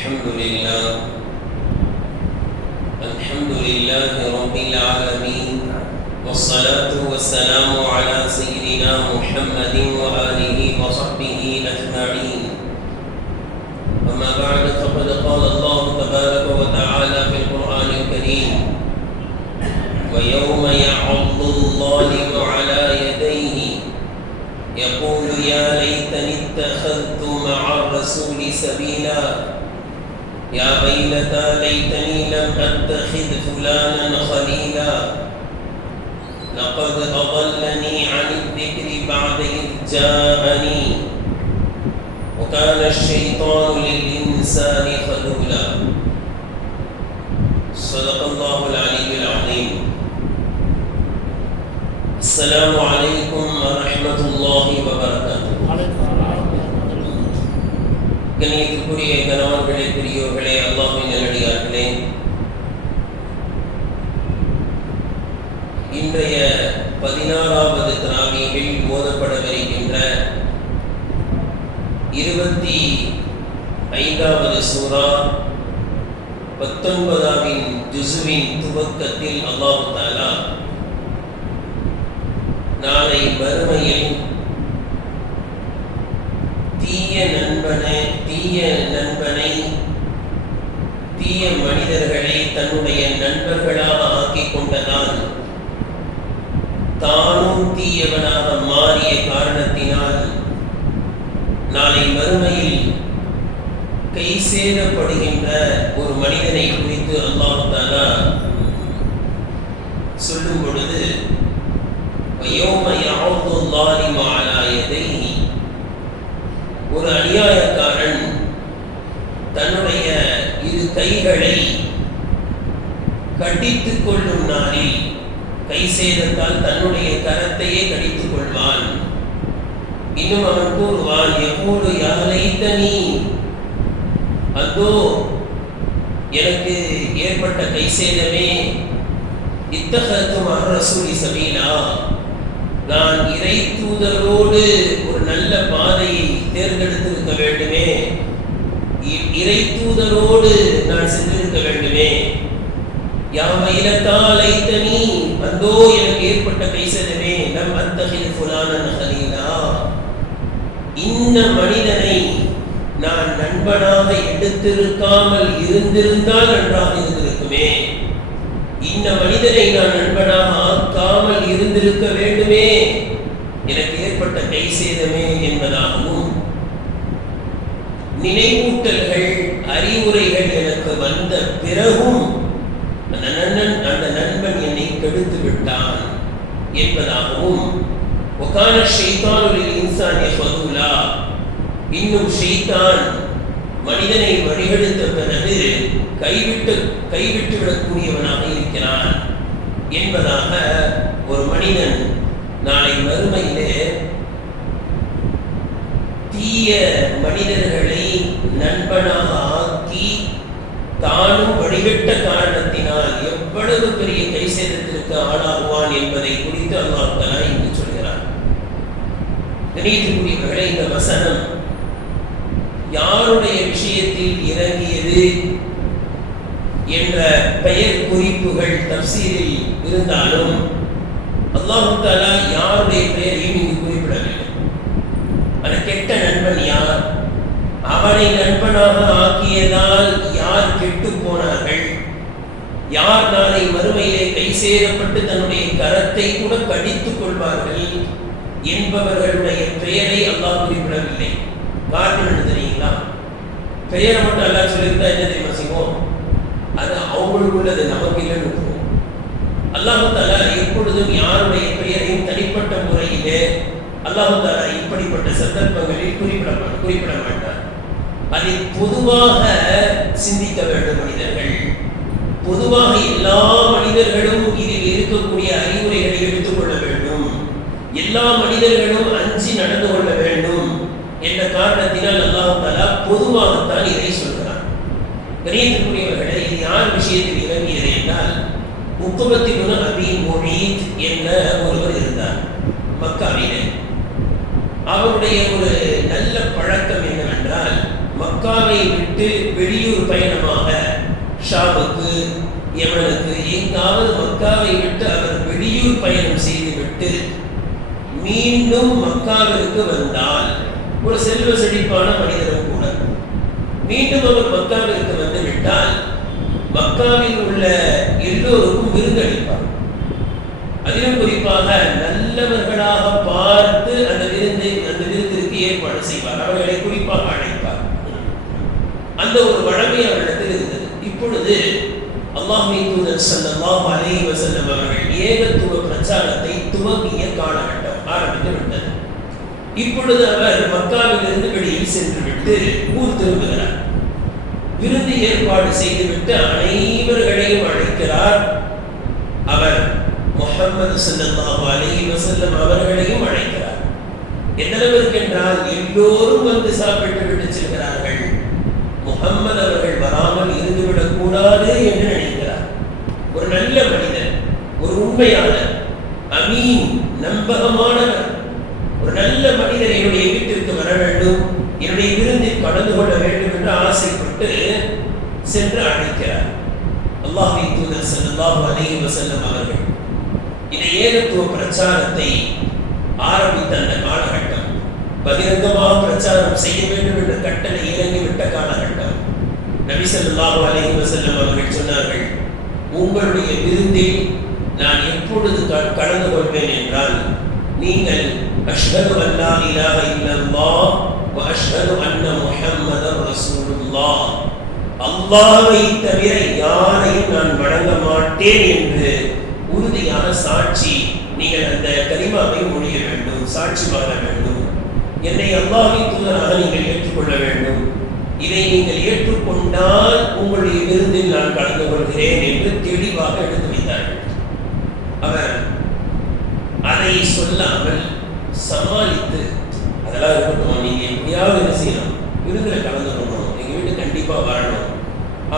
الحمد لله رب العالمين، والصلاة والسلام على سيدنا محمد وآله وصحبه أجمعين. أما بعد، فقد قال الله تبارك وتعالى في القرآن الكريم: ويوم يعض الظالم على يديه يقول يا ليتني اتخذت مع الرسول سبيلا يا ويلتى ليتني لم أتخذ فلانا خليلا لقد أضلني عن الذكر بعد إذ جاءني وكان الشيطان للإنسان خذولا. صدق الله العلي العظيم. السلام عليكم ورحمة الله وبركاته. கண்ணியத்திற்குரிய கணவன்களே, பெரியோர்களே, அல்லாஹ்வின் நல்லடியார்களே, இன்றைய 16வது தராவீஹில் ஓதப்படவிருக்கின்ற 25வது சூரா 19வது ஜுஸுவின் துவக்கத்தில் அல்லாஹ் தஆலா நாளை மறுமையில் தீய மனிதர்களை தன்னுடைய நண்பர்களாக ஆக்கிக் கொண்டதால் தானும் தீயவனாக மாறிய காரணத்தினால் நாளை மறுமையில் கை சேதப்படுகின்ற ஒரு மனிதனை குறித்து அல்லாஹ் தஆலா சொல்லும் பொழுது, وَيَوْمَ يَعَضُّ الظَّالِمُ عَلَى يَدَيْهِ, ஒரு அநியாயக்காரன் தன்னுடைய இரு கைகளை கடித்துக் கொள்ளும் நாளில், கை சேதத்தால் தன்னுடைய கரத்தையே கடித்துக் கொள்வான். இன்னும் அவன் கூறுவான், யகூலு யா லைத்தனி, அதோ எனக்கு ஏற்பட்ட கை சேதமே, இத்தகத்து மஅ ரசூலி சபீலா, நான் இறை தூதரோடு ஒரு நல்ல பாதையை தேர்ந்தெடுத்திருக்க வேண்டுமே, இறை தூதரோடு நான் சென்றிருக்க வேண்டுமே. யா வைலத்தா லைத்தனி, அந்தோ எனக்கு ஏற்பட்ட கைசதமே, லம் அத்தகில் ஃபுலானன் ஹலீலா, இந்த மனிதனை நான் நண்பனாக எடுத்திருக்காமல் இருந்திருந்தால் நன்றாக இருந்திருக்குமே, இந்த மனிதனை நான் நண்பனாக ஆக்காமல் இருந்திருக்க வேண்டுமே, எனக்கு ஏற்பட்ட கை சேதமே என்பதாகவும், நினைவூட்டல்கள் அறிவுரைகள் எனக்கு வந்த பிறகும் அந்த நண்பன் என்னை கெடுத்து விட்டான் என்பதாகவும், وَكَانَ الشَّيْطَانُ لِلْإِنسَانِ خَذُولًا, இன்னும் ஷைத்தான் மனிதனை வழிகெடுத்த பிறகு கைவிட்டு விடக்கூடியவனாக இருக்கிறான் என்பதாக ஒரு மனிதன் நாளை மறுமையிலே தீய மனிதர்களை நண்பனாக ஆக்கி தானும் வழிகட்ட காரணத்தினால் எவ்வளவு பெரிய கை சேதத்திற்கு ஆளாகுவான் என்பதை குறித்து அல்லாஹ் தஆலா இங்கு சொல்கிறார். கணியத்திற்குரியவர்களே, இந்த வசனம் யாருடைய விஷயத்தில் இறங்கியது என்ற பெயர் குறிப்புகள் தஃசீரில் இருந்தாலும் அல்லாஹ் தஆலா யாருடைய பெயரையும் இங்கு குறிப்பிடவில்லை. அந்த கெட்ட நண்பன் யார், அவனை நண்பனாக ஆக்கியதால் யார் கெட்டு போனார்கள், யார் நாளை மறுமையிலே கை சேதப்பட்டு தன்னுடைய கரத்தை கூட கடித்துக் கொள்வார்கள் என்பவர்களுடைய பெயரை அல்லாஹ் குறிப்பிடவில்லை. காரணம் என்ன தெரியுங்களா? பெயரை மட்டும் அல்லாஹ் சொல்லியிருந்தா என்ன தெரியுமா செய்வோம்? அது அவங்களுக்குள்ளது, நமக்கு இல்லைன்னு. அல்லாஹ் தஆலா எப்பொழுதும் யாருடைய பெயரையும் தனிப்பட்ட முறையிலே அல்லாஹ் தஆலா இப்படிப்பட்ட சந்தர்ப்பங்களில் குறிப்பிட மாட்டார். அதை பொதுவாக சிந்திக்க வேண்டும் மனிதர்கள். பொதுவாக எல்லா மனிதர்களும் இதில் இருக்கக்கூடிய அறிவுரைகளை எடுத்துக்கொள்ள வேண்டும், எல்லா மனிதர்களும் அஞ்சி நடந்து கொள்ள வேண்டும் என்ற காரணத்தினால் அல்லாஹ் தஆலா பொதுவாகத்தான் இதை சொல்கிறார். கணியத்திற்குரியவர்களே, இது யார் விஷயத்தில் இறங்கியது என்றால், உக்பத் இப்னு அபீ முஈத் என்ற ஒருவர் இருந்தார் மக்காவிலே. அவருடைய ஒரு நல்ல பழக்கம் என்னவென்றால், மக்காவை மக்காவை விட்டு வெளியூர் பயணமாக ஷாமுக்கு, யமனுக்கு எங்காவது மக்காவை விட்டு அவர் வெளியூர் பயணம் செய்துவிட்டு மீண்டும் மக்காவிற்கு வந்தால், ஒரு செல்வ செழிப்பான மனிதரும் கூட மீண்டும் அவர் மக்காவிற்கு வந்து விட்டால் மக்காவில் உள்ள எல்லோருக்கும் விருந்தளிப்பார். அதிலும் குறிப்பாக நல்லவர்களாக பார்த்து அந்த விருந்திற்கு ஏற்பாடு செய்வார். அவர்களை குறிப்பாக அழைப்பார். அந்த ஒரு வழமை அவரிடத்தில் இருந்தது. இப்பொழுது அல்லாஹ்வின் தூதர் ஸல்லல்லாஹு அலைஹி வஸல்லம் அவர்கள் ஏகத்துவ பிரச்சாரத்தை துவங்கிய காலகட்டம் ஆரம்பித்து விட்டது. இப்பொழுது அவர் மக்காவிலிருந்து வெளியில் சென்று விட்டு ஊர் திரும்புகிறார். விருந்து ஏற்பாடு செய்துவிட்டு அனைவர்களையும் அழைக்கிறார். அவர் முஹம்மது ஸல்லல்லாஹு அலைஹி வஸல்லம் அவர்களையும் அழைக்கிறார். எந்த அளவிற்கு என்றால் எல்லோரும் வந்து சாப்பிட்டு விட்டு செல்கிறார்கள். முஹம்மது அவர்கள் வராமல் இருந்துவிடக் கூடாது என்று நினைக்கிறார். ஒரு நல்ல மனிதர், ஒரு உண்மையாளர், அமீன், நம்பகமானவர், ஒரு நல்ல மனிதர் என்னுடைய வீட்டிற்கு வர வேண்டும், என்னுடைய விருந்தில் கலந்து கொள்ள வேண்டும் என்று ஆசைப்பட்டு சென்று அழைக்கிறார். அல்லாஹ்வின் தூதர் ஸல்லல்லாஹு அலைஹி வஸல்லம் அவர்கள் இந்த ஏகத்துவ பிரச்சாரத்தை ஆரம்பித்த அந்த காலகட்டம், பகிரங்கமாக பிரச்சாரம் செய்ய வேண்டும் என்ற கட்டளை இறங்கிவிட்ட காலகட்டம். நபி ஸல்லல்லாஹு அலைஹி வஸல்லம் அவர்கள் சொன்னார்கள், உங்களுடைய விருந்தில் நான் எப்பொழுது கலந்து கொள்வேன் என்றால், நீங்கள் அஷ்ஹது அல்லா இலாஹ இல்லல்லாஹ் வ அஷ்ஹது அன்ன முஹம்மதர் ரசூலுல்லாஹ், அல்லாஹ்வை தவிர யாரையும் நான் வணங்க மாட்டேன் என்று உறுதியான சாட்சி, நீங்கள் அந்த கலிமாவை மொழிய வேண்டும், சாட்சி மாற வேண்டும். என்னை அல்லாஹ்வின் தூதராக நீங்கள் ஏற்றுக்கொள்ள வேண்டும். இதை நீங்கள் ஏற்றுக்கொண்டால் உங்களுடைய விருந்தில் நான் கலந்து கொள்கிறேன் என்று தெளிவாக எடுத்து வைத்தார்கள். அவர் அதை சொல்லாமல் சமாளித்து, அதெல்லாம் இருக்கட்டும், நீங்க எப்படியாவது என்ன செய்யணும், விருந்தில் கலந்து கொள்ளணும், எங்க வீட்டு கண்டிப்பா வரணும்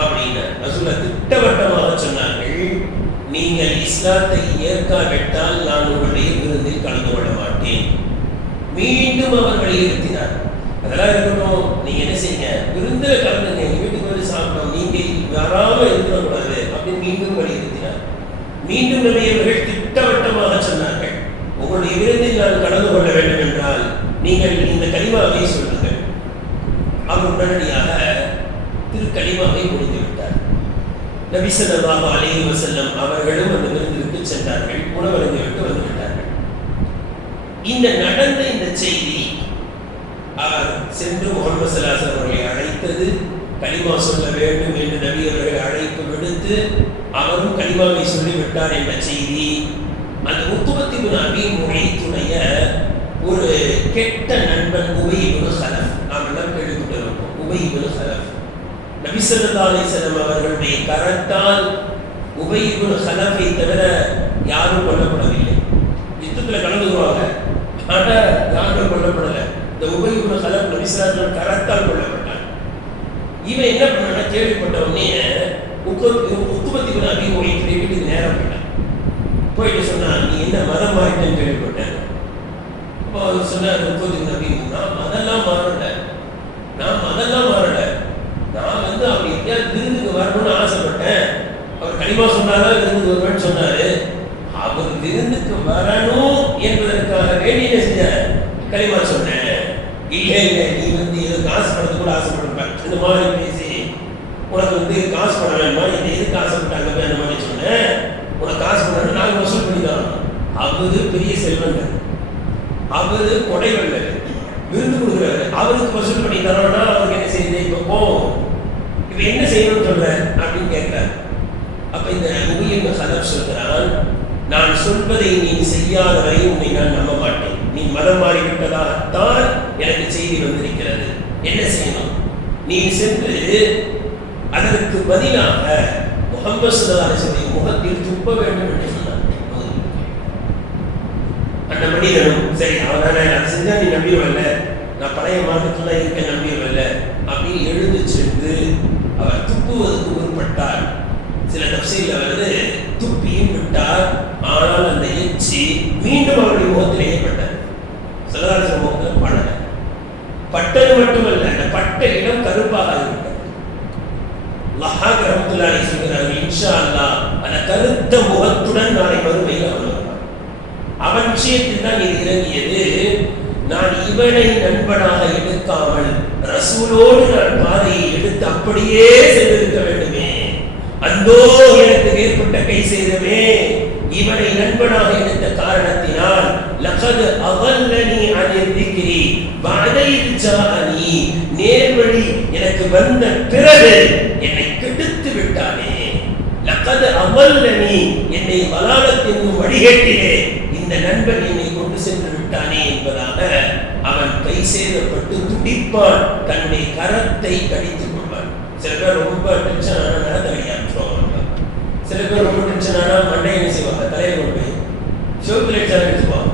அப்படின்னு ரசூலுல்லாஹ் திட்டவட்டமாக சொன்னார்கள். நீங்கள் இஸ்லாத்தை ஏற்காவிட்டால் நான் உங்களுடைய விருந்தில் கலந்து கொள்ள மாட்டேன். மீண்டும் அவர் வலியுறுத்தினார், அதெல்லாம் இருக்கட்டும், நீங்க என்ன செய்யுங்க, விருந்தில் கலந்துங்க, எங்க வீட்டுக்கு வந்து சாப்பிடணும், நீங்க வராம இருக்கக்கூடாது அப்படின்னு மீண்டும் வலியுறுத்தினார். மீண்டும் நபியவர்கள் திட்டவட்டமாக சொன்னார்கள், உங்களுடைய விருந்தில் நான் கலந்து கொள்ள வேண்டும் என்றால் நீங்கள் இந்த கலிமாவை சொல்லுங்கள். அவர் உடனடியாக திருக்கலிமாவை முடிந்து விட்டார். நபி ஸல்லல்லாஹு அலைஹி வஸல்லம் அவர்களும் அந்த விருந்திற்கு சென்றார்கள். உணவருந்தி விட்டு வந்து விட்டார்கள். இந்த நடந்த இந்த செய்தி அவர் சென்று முஹம்மது ஸல்லல்லாஹு அலைஹி வஸல்லம் அவர்களை அழைத்தது, கலிமா சொல்ல வேண்டும் என்று நபி அவர்கள் அழைப்பு விடுத்து அவரும் கலிமாவை சொல்லிவிட்டார் என்ற செய்தி அந்த உத்பத் இப்னு அபீ முஹைத்துடைய ஒரு கெட்ட நண்பன் உபய் இப்னு ஹலஃப், நாம் எல்லாம் கேள்விப்பட்டிருப்போம். உபய் இப்னு ஹலஃப் நபி ஸல்லல்லாஹு அலைஹி வஸல்லம் அவர்களுடைய கரத்தால் உபய் இப்னு ஹலஃபை தவிர யாரும் கொல்லப்படவில்லை. யுத்தத்தில் கலந்துக்குவாங்க, ஆனால் யாரும் கொல்லப்படலை. இந்த உபய் இப்னு ஹலஃப் நபி ஸல்லல்லாஹு அலைஹி வஸல்லம் கரத்தால் கொல்லப்பட்டான். இவன் என்ன பண்ணான்னா, கேள்விப்பட்ட உடனே உத்பத் இப்னு அபீ முஹைத்துடைய வீட்டுக்கு நேரம் போயிட்டான். போயிட்டு சொன்னா, நீ என்ன மதம் மாறிட்டேன்னு கேள்விப்பட்டேன். அப்போ சொன்னார் உத்பத் இப்னு அபீ, நான் மதெல்லாம் மாறல, நான் வந்து அவர் எப்படியாவது விருந்துக்கு வரணும்னு ஆசைப்பட்டேன். அவர் கலிமா சொன்னாதான் விருந்துக்கு வருவேன்னு சொன்னாரு. அவர் விருந்துக்கு வரணும் என்பதற்காக வேண்டி என்ன செஞ்ச, கலிமா சொன்னேன். இல்லை நீ வந்து ஏதோ காசு பணத்து கூட ஆசைப்பட்டிருப்ப, இந்த மாதிரி பேசி உனக்கு வந்து காசு பண்ண வேணுமா, இந்த எதுக்கு ஆசைப்பட்டாங்க அந்த மாதிரி சொன்னேன். உனக்கு காசு பண்ணணும், நாங்கள் வசூல் பண்ணி தரோம். அவரு பெரிய செல்வந்தர், அவரு கொடைவல்லர், விருந்து கொடுக்குறாரு, அவருக்கு வசூல் பண்ணி தரோம்னா அவருக்கு என்ன செய்யுது, இப்போ இப்போ என்ன செய்யணும்னு சொல்ற அப்படின்னு கேட்கிறார். அப்ப இந்த உபய் இப்னு ஹலஃப் சொல்கிறான், நான் சொல்வதை நீ செய்யாத வரை உன்னை நான் நம்ப மாட்டேன். நீ மதம் மாறிவிட்டதாகத்தான் எனக்கு செய்தி வந்திருக்கிறது. என்ன செய்யணும், நீ சென்று அதற்கு பதிலாக முஹம்மது ஸல்லல்லாஹு அலைஹி வஸல்லம் முகத்தில் துப்ப வேண்டும் என்று சொன்னார். அந்த மனிதனும் சரி, அவனால நான் செஞ்சா நீ நம்பியவல்ல, நான் பழைய மார்க்கத்துல இருக்க நம்பியவல்ல அப்படின்னு எழுந்து சென்று அவர் துப்புவதற்கு முற்பட்டார். சில தஃசீர்ல வருது, துப்பியும் விட்டார், ஆனால் அந்த எச்சி மீண்டும் அவருடைய முகத்தில் ஏற்பட்டது. ஸல்லல்லாஹு அலைஹி வஸல்லம் முகத்தில் பட்டது மட்டுமல்ல, அந்த பட்ட இடம் கருப்பாக ரஹ்மத்துல்லாஹி சொல்கிறார்கள், இன்ஷா அல்லாஹ் அந்த கருத்த முகத்துடன் நாளை மறுமையில் அவன் வருவான். அவன் விஷயத்தில் தான் இது இறங்கியது. நான் இவனை நண்பனாக எடுக்காமல் ரசூலோடு நான் பாதையை எடுத்து அப்படியே செய்திருக்க வேண்டுமே. அந்தோ எனக்கு ஏற்பட்ட கை செய்தமே. இவனை நண்பனாக எடுத்த காரணத்தினால் லகத் அகல்லனி அனில் திக்ரி பஅத இத் ஜாஅனி, நேர்வழி எனக்கு வந்த பிறகு என்னை கெடுத்து விட்டானே. லகத் அகல்லனி, என்னை வலாலத்தின் வழிகேட்டிலே இந்த நண்பன் என்னை கொண்டு சென்று விட்டானே என்பதாக அவன் கை சேதப்பட்டு துடிப்பான். தன்னுடைய கரத்தை கடித்துக் கொள்வான். சில பேர் ரொம்ப டென்ஷன் ஆனா தலையாற்றுவாங்க. சில பேர் ரொம்ப டென்ஷன் ஆனா மண்டையை என்ன செய்வாங்க, தலையை கொண்டு போய் சோத்துல அடிச்சுவாங்க.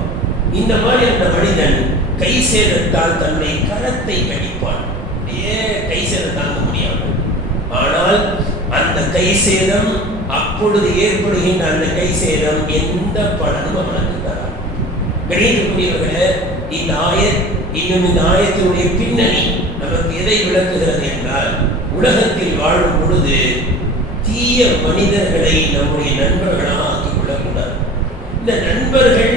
இந்த மாதிரி அந்த மனிதன் கை சேதத்தால் தன்னுடைய கரத்தை கடிப்பான். கை சேதம் தாங்க முடியாமல். ஆனால் அந்த கை சேதம் அப்பொழுது ஏற்படுகின்ற அந்த கை சேதம் எந்த பலனும் அவனுக்கு தராது. கணியத்துக்குரியவர்களே, இந்த ஆயத் இன்னும் இந்த ஆயத்தினுடைய பின்னணி நமக்கு எதை விளக்குகிறது என்றால், உலகத்தில் வாழும் பொழுது தீய மனிதர்களை நம்முடைய நண்பர்களாக ஆக்கிக் கொள்ளக்கூடாது. இந்த நண்பர்கள்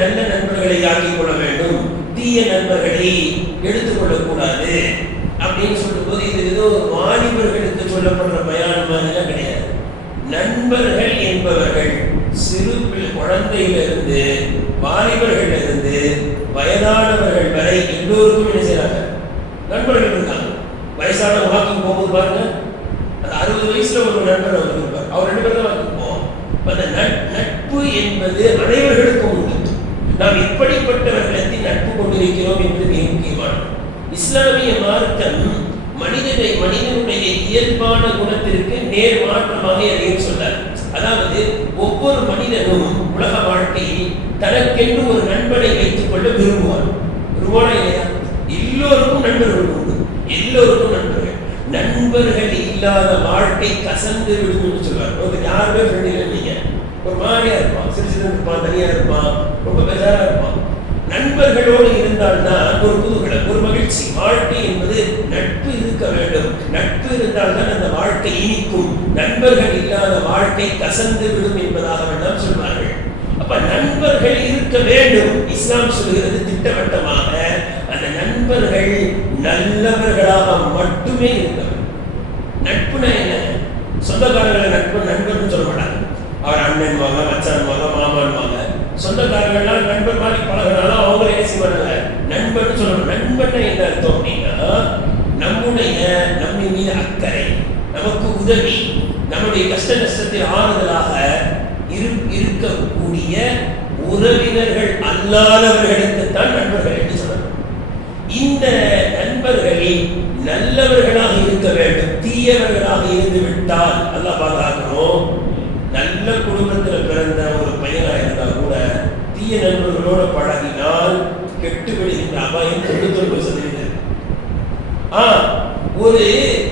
நல்ல நண்பர்களை ஆக்கிக் கொள்ள வேண்டும், தீய நண்பர்களை எடுத்துக்கொள்ளக்கூடாது அப்படின்னு சொல்லும் போது இது ஏதோ வாலிபர்களுக்கு சொல்லப்படுற பயான் மாதிரிலாம் கிடையாது. நண்பர்கள் என்பவர்கள் சிறு குழந்தையிலிருந்து வாலிபர்களிலிருந்து வயதானவர்கள் வரை எல்லோருக்கும் என்ன செய்யறாங்க, நண்பர்கள் இருக்காங்க. வயசான வாக்கிங் போகும்போது பாருங்க, அந்த 60 வயசுல ஒரு நண்பர் அவர் இருப்பார், அவர் 2 பேர் தான் வாக்கிங் போவோம். அந்த நட்பு என்பது அனைவர்களுக்கும் உண்டு. நாம் எப்படிப்பட்டவர்களிடத்தில் நட்பு கொண்டிருக்கிறோம் என்பது மிக முக்கியமானது. இஸ்லாமிய மார்க்கம் மனிதனுடைய இயல்பான குணத்திற்கு நேர் மாற்றமாக எதையும் சொன்னார். அதாவது ஒவ்வொரு மனிதனும் உலக வாழ்க்கையில் தனக்கென்று ஒரு நண்பனை வைத்துக் கொள்ள விரும்புவார். விரும்புவானா இல்லையா? எல்லோருக்கும் நண்பர்கள் உண்டு, எல்லோருக்கும் நண்பர்கள். நண்பர்கள் இல்லாத வாழ்க்கை கசந்து விடும் சொல்வார். ஒரு யாருமே ஃப்ரெண்ட் இல்லை, நீங்க ஒரு மாதிரியா இருப்பான், சிறு இருப்பான், தனியா இருப்பான், ரொம்ப பெஜாரா இருப்பான். நண்பர்களோடு இருந்தால்தான் ஒரு குதூகலம், ஒரு மகிழ்ச்சி. வாழ்க்கை என்பது நட்பு இருக்க வேண்டும். நட்பு இருந்தால்தான் அந்த வாழ்க்கை இனிக்கும். நண்பர்கள் இல்லாத வாழ்க்கை கசந்து விடும் என்பதாக வேண்டாம் சொல்வார்கள். அப்ப நண்பர்கள் இருக்க வேண்டும். இஸ்லாம் சொல்கிறது திட்டவட்டமாக அந்த நண்பர்கள் நல்லவர்களாக மட்டுமே இருக்க வேண்டும். நட்புனா என்ன? சொந்தக்காரர்களை நண்பர்னு சொல்ல மாட்டாங்க. அவர் அண்ணன் வாங்க, மச்சான் வாங்க, மாமான் வாங்க. சொந்தக்காரர்கள்லாம் நண்பர் மாதிரி பழகினாலும் அவங்களே என்ன செய்வாங்க, நண்பன் சொல்லணும். நண்பன் என்ன அர்த்தம் அப்படின்னா, நம்ம மீது அக்கறை, நமக்கு உதவி, நம்முடைய கஷ்ட நஷ்டத்தில் ஆறுதலாக இருக்கக்கூடிய உறவினர்கள் அல்லாதவர்களுக்கு தான் நண்பர்கள் என்று சொல்லணும். இந்த நண்பர்களில் நல்லவர்களாக இருக்க வேண்டும். தீயவர்களாக இருந்து விட்டால் அல்லாஹ் பாதுகாக்கணும். நல்ல குடும்பத்தில் பிறந்த ஒரு பையனாக இருந்தால் கூட தீய நண்பர்களோடு பழகினால் கெட்டு விடுகின்ற அபாயம் 99%. ஒரு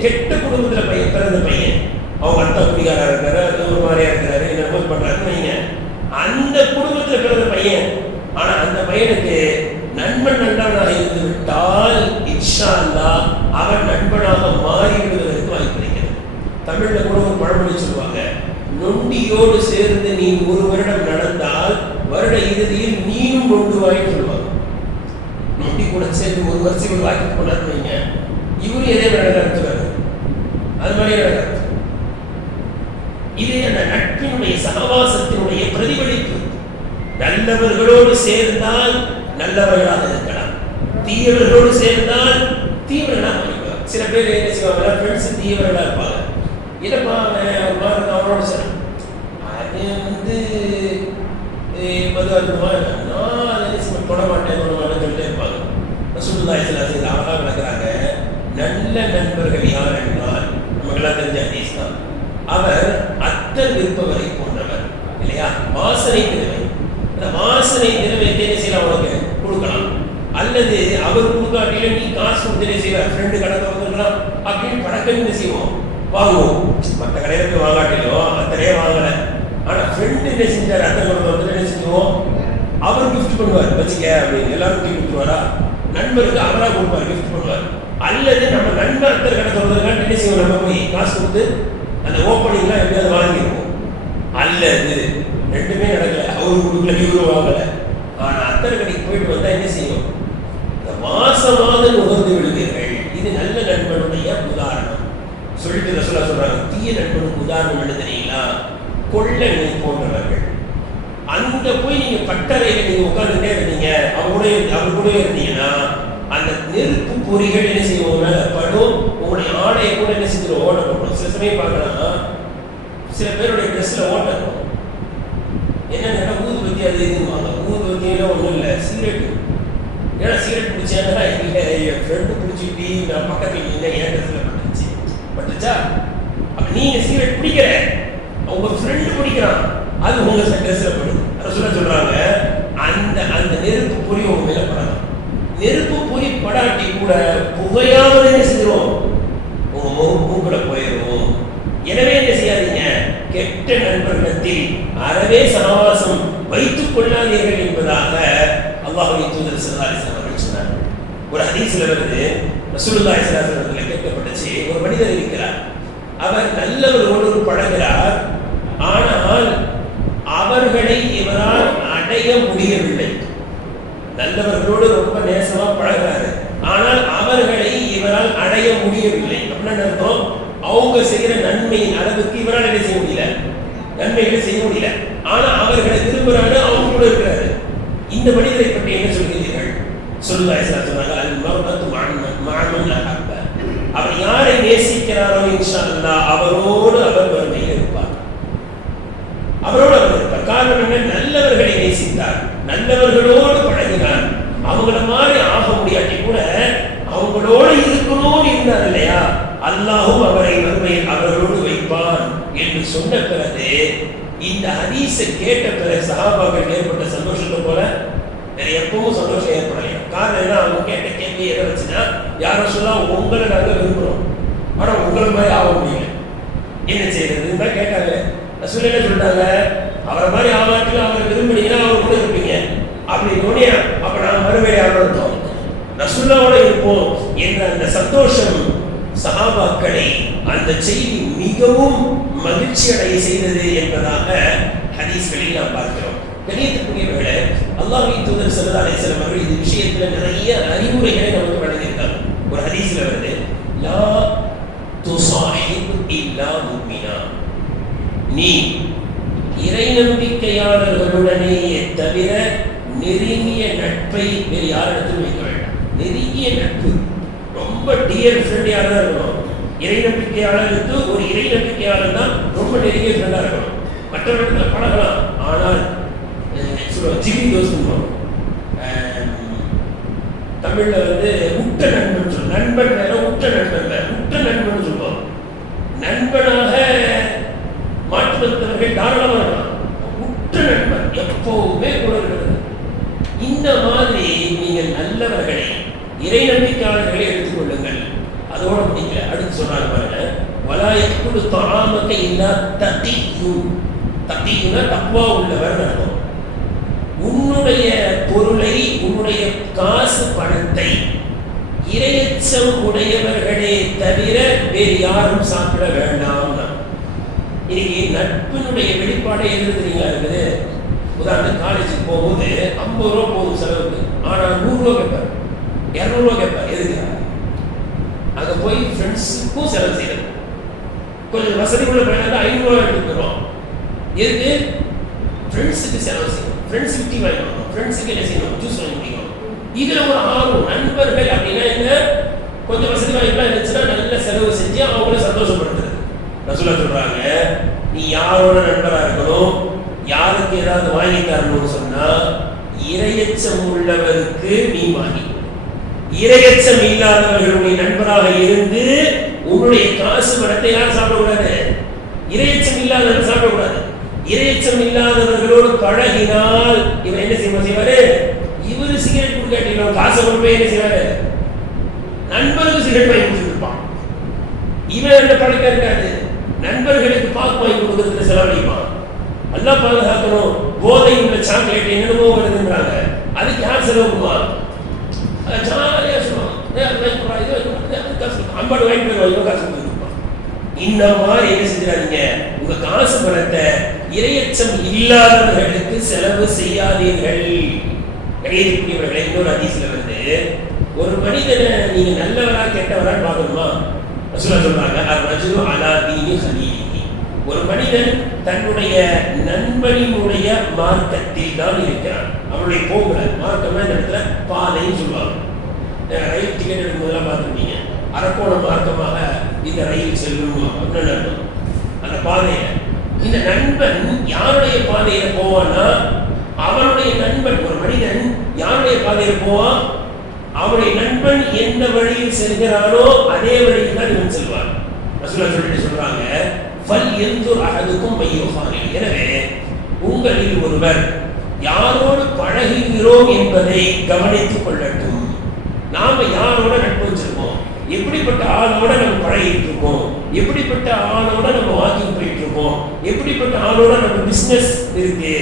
கெட்ட குடும்பத்தில் பிறந்த பையன், அவங்க அத்தா குடிகாரா இருக்காரு, ஒரு மாதிரியா இருக்கிறாரு, என்ன பண்றாருன்னு வைங்க, அந்த குடும்பத்தில் பிறந்த பையன். ஆனா அந்த பையனுக்கு நண்பன் நல்லவனாக இருந்து விட்டால் இன்ஷா அல்லாஹ் அவன் நண்பனாக மாறி விடுவதற்கு வாய்ப்பு இருக்கிறது. தமிழ்ல கூட ஒரு பழமொழி சொல்லுவாங்க, நொண்டியோடு சேர்ந்து நீ 1 வருடம் நடந்தால் வருட இறுதியில் நீயும் நொண்டுவாய் சொல்லுவாங்க. நொண்டி கூட சேர்ந்து 1 வருஷம் வாக்கி கொண்டாடுவீங்க, இவரு எதே நடக்கிறாரு, அது மாதிரி நடக்கிறது. இது அந்த நட்பினுடைய சகவாசத்தினுடைய பிரதிபலிப்பு. நல்லவர்களோடு சேர்ந்தால் நல்லவர்களாக இருக்கலாம், தீயவர்களோடு சேர்ந்தால் தீவிரர்களாக இருக்கலாம். சில பேர் என்ன செய்வாங்க, ஃப்ரெண்ட்ஸ் தீவிரர்களாக இருப்பாங்க. இல்லைப்பா அவனோட சார் அது மது அருந்துமா, நான் அதை தொட மாட்டேன் சொல்லிட்டே இருப்பாங்க. ரசூலுல்லாஹி ஸல்லல்லாஹு அலைஹி வஸல்லம் அழகாக விளக்குறாங்க. நல்ல நண்பர்கள் யார் என்றால் நமக்கெல்லாம் தெரிஞ்ச ஹதீஸ் தான். அவர் அத்தர் விற்பவரை போன்றவர் இல்லையா, வாசனை திரவை. அந்த வாசனை திரவியத்தை என்ன செய்யலாம், அவனுக்கு கொடுக்கலாம். அல்லது அவர் கொடுக்காட்டில நீ காசு கொடுத்து செய்வார், ஃப்ரெண்டு கணக்கு வந்துருக்கலாம் அப்படின்னு பழக்கம் என்ன செய்வோம், வாங்குவோம். மற்ற கடையில் போய் வாங்காட்டிலோ அத்தனையே வாங்கலை, ஆனால் ஃப்ரெண்டு என்ன செஞ்சார், அத்தனை கொண்டு வந்து என்ன செஞ்சுவோம், அவர் கிஃப்ட் பண்ணுவார், வச்சுக்க அப்படின்னு எல்லாரும் டீ கொடுத்துருவாரா, நண்பருக்கு அவராக கொடுப்பார், கிஃப்ட் பண்ணுவார். அல்லது நம்ம நண்பர் அத்தனை கடை சொல்றதுக்காக என்ன செய்வோம், நம்ம போய் காசு கொடுத்து அந்த ஓப்பனிங்லாம் எப்படியாவது வாங்கிடுவோம். அல்லது ரெண்டுமே நடக்கல, அவரு கொடுக்கல இவரு வாங்கல. ஆனா அத்தனை கடைக்கு போயிட்டு வந்தா என்ன செய்யும்? இந்த மாசமாக நுகர்ந்து விடுவீர்கள். இது நல்ல நண்பனுடைய உதாரணம். சொல்லிட்டு ரசூலுல்லாஹ் சொல்றாங்க, தீய நண்பனுக்கு உதாரணம் என்ன தெரியுங்களா? கொள்ளனை போன்றவர்கள். அங்க போய் நீங்க பட்டறையில நீங்க உட்கார்ந்துட்டே இருந்தீங்க, அவர் கூட இருந்தீங்கன்னா அந்த நெருப்பு பொறிகள் என்ன செய்வோம் படும், உங்களுடைய ஆடையை கூட என்ன செஞ்சிடும், ஓட்ட போடும். சில சமயம் பார்க்கலாம், சில பேருடைய ட்ரெஸ்ல ஓட்ட இருக்கும். என்னன்னா ஊதுபத்தி அது இதுவாங்க. ஊதுபத்தியெல்லாம் ஒன்றும் இல்லை, சிகரெட்டு. ஏன்னா சிகரெட் பிடிச்சாங்கன்னா இல்லை என் ஃப்ரெண்டு பிடிச்சிட்டு நான் பக்கத்தில் இல்லை, என் ட்ரெஸ்ல பட்டுச்சா. அப்ப நீங்க சிகரெட் பிடிக்கிற, உங்க ஃப்ரெண்டு பிடிக்கிறான், அது உங்க ட்ரெஸ்ல படுது. அதை சொல்றாங்க, அந்த அந்த நெருப்பு பொறி உங்க மேல படலாம். நெருப்பு பொறி படாட்டி கூட புகையாவது என்ன செஞ்சிடும், உங்க மூக்குல போயிடும். எனவே என்ன செய்யாதீங்க, கெட்ட நண்பர்களிடத்தில் அறவே சகவாசம் வைத்துக் கொள்ளாதீர்கள் என்பதாக அல்லாஹ்வுடைய தூதர் ஸல்லல்லாஹு அலைஹி வஸல்லம் அவர்கள் சொன்னார். ஒரு ஹதீஸ்ல வருது, ரசூலுல்லாஹி ஸல்லல்லாஹு அலைஹி வஸல்லம் கேட்கப்பட்டுச்சு, ஒரு மனிதர் இருக்கிறார், அவர் நல்லவர்களோடு பழகிறார், ஆனால் அவர்களை இவரால் அடைய முடியவில்லை. நல்லவர்களோடு ரொம்ப நேசமா பழகிறாரு, ஆனால் அவர்களை இவரால் அடைய முடியவில்லை. அப்படின்னு அர்த்தம், அவங்க செய்கிற நன்மையின் அளவுக்கு இவரால் என்ன செய்ய முடியல, நன்மைகளை செய்ய முடியல. ஆனா அவர்களை விரும்புறாரு, அவங்க கூட இருக்கிறாரு. இந்த மனிதரை பற்றி என்ன சொல்கிறீர்கள்? ஸல்லல்லாஹு அலைஹி வஸல்லம் அல் மர்அத்து மஅமன் அஹப்ப. அவர் யாரை நேசிக்கிறாரோ இன்ஷா அல்லாஹ் அவரோடு அவர் வறுமையில் இருப்பார். அவரோடு அவர் இருப்பார். காரணம் என்ன? நல்லவர்களை நேசித்தார், நல்லவர்களோடு பழகினார். அவங்கள மாதிரி ஆக முடியாட்டி கூட அவங்களோடு இருக்கணும்னு இருந்தார் இல்லையா, அல்லாஹும் அவரை வறுமையில் அவர்களோடு வைப்பான் என்று சொன்ன பிறகு இந்த ஹதீஸை கேட்ட பிறகு சஹாபாக்கள் ஏற்பட்ட சந்தோஷத்தை போல வேற எப்பவும் சந்தோஷம் ஏற்படலையா? காரணம் என்ன? அவங்க கேட்ட கேள்வி எதை வச்சுன்னா, யாரும் சொல்ல உங்களை நாங்கள் விரும்புகிறோம், ஆனா உங்களை மாதிரி ஆக முடியல, என்ன செய்யறதுன்னு தான் கேட்டாங்க. ரசூல் என்ன சொல்லிட்டாங்க, அவரை மாதிரி ஆகாட்டில் அவரை விரும்பினீங்கன்னா அவர் கூட இருப்பீங்க. அப்படி தோணிய அப்ப நான் மறுமையாக இருந்தோம், ரசூல்லாவோட இருப்போம் என்ற அந்த சந்தோஷம் சஹாபாக்களை அந்த செய்தி மிகவும் மகிழ்ச்சி அடைய செய்தது என்பதாக ஹதீஸ்களில் நாம் பார்க்கிறோம். கண்ணியத்திற்குரியவர்களே, அல்லாஹ்வின் தூதர் ஸல்லல்லாஹு அலைஹி வஸல்லம் அவர்கள் இந்த விஷயத்துல நிறைய அறிவுரைகளை நமக்கு வழங்கியிருக்காங்க. ஒரு ஹதீஸ்ல வருது, லா துஸாஹிப் இல்லா முஃமினா, நீ இறை நம்பிக்கையாளர்களுடனே தவிர நெருங்கிய நட்பை வேறு யாரிடத்திலும் வைக்க வேண்டாம். நெருங்கிய நட்பு, ரொம்ப டியர் ஃப்ரெண்ட் யாராக இருக்கணும். இறை நம்பிக்கையாளருக்கு ஒரு இறை நம்பிக்கையாளர் தான் ரொம்ப நெருங்கிய ஃப்ரெண்டாக இருக்கணும். மற்றவர்களை பழகலாம், ஆனால் ஜிவி யோசிக்கணும். தமிழ்ல உற்ற நண்பன் சொல்லுவோம், நண்பன் வேற உற்ற நண்பன் வேற. உற்ற நண்பன் சொல்லுவோம், நண்பனாக மாற்றுவதற்கு தாராளமாக இருக்கலாம். உற்ற நண்பன் எப்பவுமே கூட இருக்கிறது. இந்த மாதிரி நீங்கள் நல்லவர்களை இறை நம்பிக்கையாளர்களை எடுத்துக்கொள்ளுங்கள். அதோட முடிக்கல, அடுத்து சொன்னாங்க பாருங்க, வலாயக்குழு தாமத்தை இல்லா தத்தியும். தத்தியுன்னா தக்குவா உள்ளவர் அர்த்தம். உன்னுடைய பொருளை, உன்னுடைய காசு பணத்தை இரையச்சம் உடையவர்களே தவிர வேறு யாரும் சாப்பிட வேண்டாம். இன்னைக்கு நட்பினுடைய வெளிப்பாடை எழுதுறீங்களா இருக்குது. உதாரணம், காலேஜுக்கு போகும்போது 50 ரூபா போகும் செலவுக்கு, ஆனால் 100 ரூபா கேட்பார், 200 ரூபா கேட்பார். எதுக்கு? அங்கே போய் ஃப்ரெண்ட்ஸுக்கும் செலவு செய்யறது. கொஞ்சம் வசதி உள்ள பையனா 500 ரூபா எடுத்து போயிடும். எதுக்கு? ஃப்ரெண்ட்ஸுக்கு செலவு செய்யணும், ஃப்ரெண்ட்ஸுக்கு டீ வாங்கிக்கணும், ஃப்ரெண்ட்ஸுக்கு என்ன செய்யணும், ஜூஸ் வாங்கி குடிக்கணும். இதில் ஒரு ஆர்வம். நண்பர்கள் அப்படின்னா என்ன? கொஞ்சம் வசதி வாய்ப்பெல்லாம் இருந்துச்சுன்னா நல்ல செலவு செஞ்சு அவங்கள சந்தோஷப்படுத்துறது. ரசூலுல்லாஹ் சொல்றாங்க, நீ யாரோட நண்பராக இருக்கணும், யாருக்கு ஏதாவது வாங்கி தரணும்னு சொன்னா இரையச்சம் உள்ளவருக்கு நீ வாங்கி, இரையச்சம் இல்லாதவர்களுடைய நண்பராக இருந்து உன்னுடைய காசு பணத்தை யாரும் சாப்பிடக்கூடாது, இரையச்சம் இல்லாதவர்கள் சாப்பிடக்கூடாது. இரையச்சம் இல்லாதவர்களோடு பழகினால் இவர் என்ன செய்வாரு? இவரு சிகரெட் குடிக்காட்டினா காசை கொண்டு போய் என்ன செய்வாரு? நண்பருக்கு சிகரெட் வாங்கி கொடுத்துருப்பான். இவன் என்ன பழக்கம் இருக்காது, நண்பர்களுக்கு பாக்கு வாங்கி கொடுக்கறதுக்கு செலவழிப்பான். எல்லாம் பாதுகாக்கணும். போதை உள்ள சாக்லேட் என்னென்னமோ வருதுன்றாங்க, அதுக்கு யார் செலவு பண்ணுவான்? ஜாலியாக சொல்லுவான், அம்பாடு வாங்கி போயிருவான், இவன் காசு கொடுத்துருப்பான். இன்னமா என்ன செஞ்சிடாதீங்க, உங்க காசு பணத்தை இரையச்சம் இல்லாதவர்களுக்கு செலவு செய்யாதீர்கள். கடையக்கூடியவர்களை இன்னொரு ஹதீஸ்ல வருது, ஒரு மனிதனை நீங்க நல்லவரா கெட்டவரா பார்க்கணுமா, ரசூலுல்லாஹ் சொல்றாங்க, அர்-ரஜுலு அலா தீனி ஹலீலிஹி, ஒரு மனிதன் தன்னுடைய நண்பனினுடைய மார்க்கத்தில் தான் இருக்கிறான். அவனுடைய போகல மார்க்கமா இந்த இடத்துல பாதைன்னு சொல்லுவாங்க. ரயில் டிக்கெட் எடுக்கும்போதெல்லாம் பார்த்துருப்பீங்க, அரக்கோண மார்க்கமாக இந்த ரயில் செல்லும் அப்படின்னு அந்த பாதையில இந்த நண்பன் யாருடைய பாதையில போவான்னா, அவனுடைய நண்பன், ஒரு மனிதன் யாருடைய பாதையில போவான், அவனுடைய நண்பன் எந்த வழியில் செல்கிறானோ அதே வழியில் தான் இவன் செல்வான். ரசூலுல்லாஹ் சொல்லிட்டு சொல்றாங்க, ஃபல் யன்துர் அஹதுக்கும் மையுஹானி, எனவே உங்களில் ஒருவர் யாரோடு பழகுகிறோம் என்பதை கவனித்துக் கொள்ளட்டும். நாம யாரோட நட்பு வச்சிருக்கோம், எப்படிப்பட்ட ஆளோட நம்ம பழகிட்டு இருக்கோம், எப்படிப்பட்ட ஆளோட நம்ம வாக்கிங் போயிட்டு இருக்கோம், எப்படிப்பட்ட ஆளோட நம்ம பிசினஸ் இருக்கு,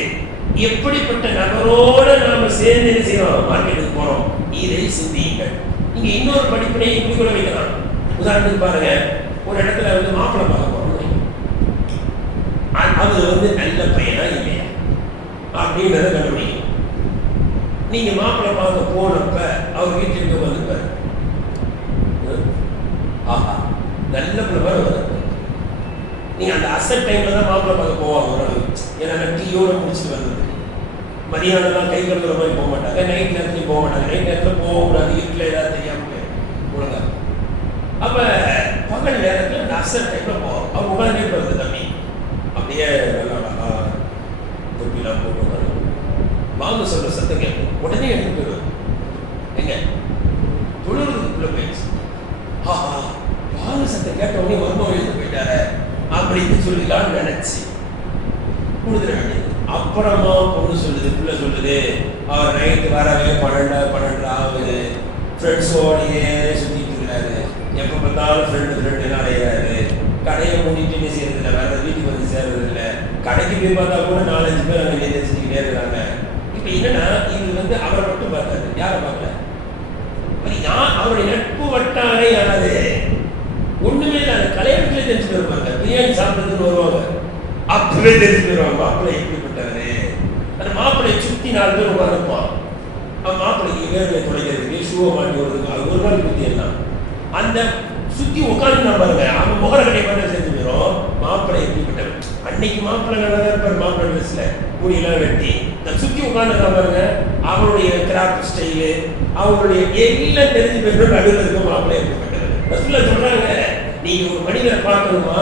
எப்படிப்பட்ட நபரோட நாம சேர்ந்து என்ன செய்யறோம், மார்க்கெட்டுக்கு போறோம், இதை சிந்தியுங்கள். நீங்க இன்னொரு படிப்பினை இப்படி கூட வைக்கலாம். உதாரணத்துக்கு பாருங்க, ஒரு இடத்துல வந்து மாப்பிள்ளை பார்க்க போறோம், அவர் வந்து நல்ல பையனா இல்லையா அப்படின்றத கண்டுபிடிக்கும். நீங்க மாப்பிள்ளை பார்க்க போனப்ப அவர் வீட்டுக்கு வந்துப்பாரு, ஆஹா நல்ல பிள்ளை வந்து நீங்க அந்த அசட் டைம்ல தான் மாப்பிள்ளை பார்க்க போவாங்க. ஏன்னா டீயோட முடிச்சுட்டு வந்தது, மதியானம்லாம் கை கழுவுற மாதிரி போக மாட்டாங்க, நைட் நேரத்துலையும் போக மாட்டாங்க. நைட் நேரத்தில் போகக்கூடாது, வீட்டில் ஏதாவது தெரியாம ஒழுங்கா. அப்ப பகல் நேரத்தில் அந்த அசட் டைம்ல போவோம். அவங்க உட்காந்துட்டே போகிறது, தம்பி அப்படியே நல்லா தொப்பிலாம் போட்டு வாங்க சொல்ற சத்தம் கேட்கும், உடனே எடுத்து போயிடுவார். எங்க தொழுறதுக்குள்ள போயிடுச்சு, ஆஹா வாங்க சத்தம் கேட்ட உடனே வரும்போது எழுந்து போயிட்டாரு அப்படின்னு சொல்லிக்கலாம்னு நினைச்சு கொடுத்துட வேண்டியது. அப்புறமா பொண்ணு சொல்லுது, பிள்ளை சொல்லுது, அவர் நைட்டு வரவே 12 ஆகுது, ஃப்ரெண்ட்ஸோடையே சுற்றிட்டு இருக்கிறாரு, எப்போ பார்த்தாலும் ஃப்ரெண்டு அடையிறாரு, கடையை மூடிட்டு என்ன செய்யறதில்ல, வேற வீட்டுக்கு வந்து சேர்றது இல்லை, கடைக்கு போய் பார்த்தா கூட 4-5 பேர் அங்கே நின்று செஞ்சுக்கிட்டே இருக்கிறாங்க. இப்போ என்னன்னா, இது வந்து அவரை மட்டும் பார்த்தாரு, யாரை பார்க்கல, அவருடைய நட்பு வட்டாரே யாராவது ஒண்ணுமே இல்லை. அந்த கல்யாணத்திலே தெரிஞ்சுட்டு வருவாங்க, பிரியாணி சாப்பிட்றதுன்னு வருவாங்க, அப்பவே தெரிஞ்சு போயிடுவாங்க மாப்பிள்ளை எப்படிப்பட்டவரு. அந்த மாப்பிள்ளையை சுற்றி 4 பேர் உட்காந்துப்பான். அவன் மாப்பிள்ளைக்கு வேர்வை துடைக்கிறதுக்கு, ஷூவை மாட்டி வருதுக்கு, அது ஒரு நாள் பற்றி எல்லாம் அந்த சுற்றி உட்காந்து நான் பாருங்க, அவன் முகர கடையை பார்த்து தெரிஞ்சு போயிடும் மாப்பிள்ளை எப்படிப்பட்டவன். அன்னைக்கு மாப்பிள்ளை நல்லா தான் இருப்பார், மாப்பிள்ளை ட்ரெஸ்ல முடியெல்லாம் வெட்டி நான் சுற்றி உட்காந்துருக்கான் பாருங்க, அவனுடைய கிராஃப்ட் ஸ்டைலு, அவங்களுடைய எல்லாம் தெரிஞ்சு போயிடும். நடுவில் இருக்க மாப்பிள்ளை எப்படிப்பட்டவன். ரசூலுல்லாஹ் சொல்றாங்க, நீங்க ஒரு மனிதரை பார்க்கணுமா,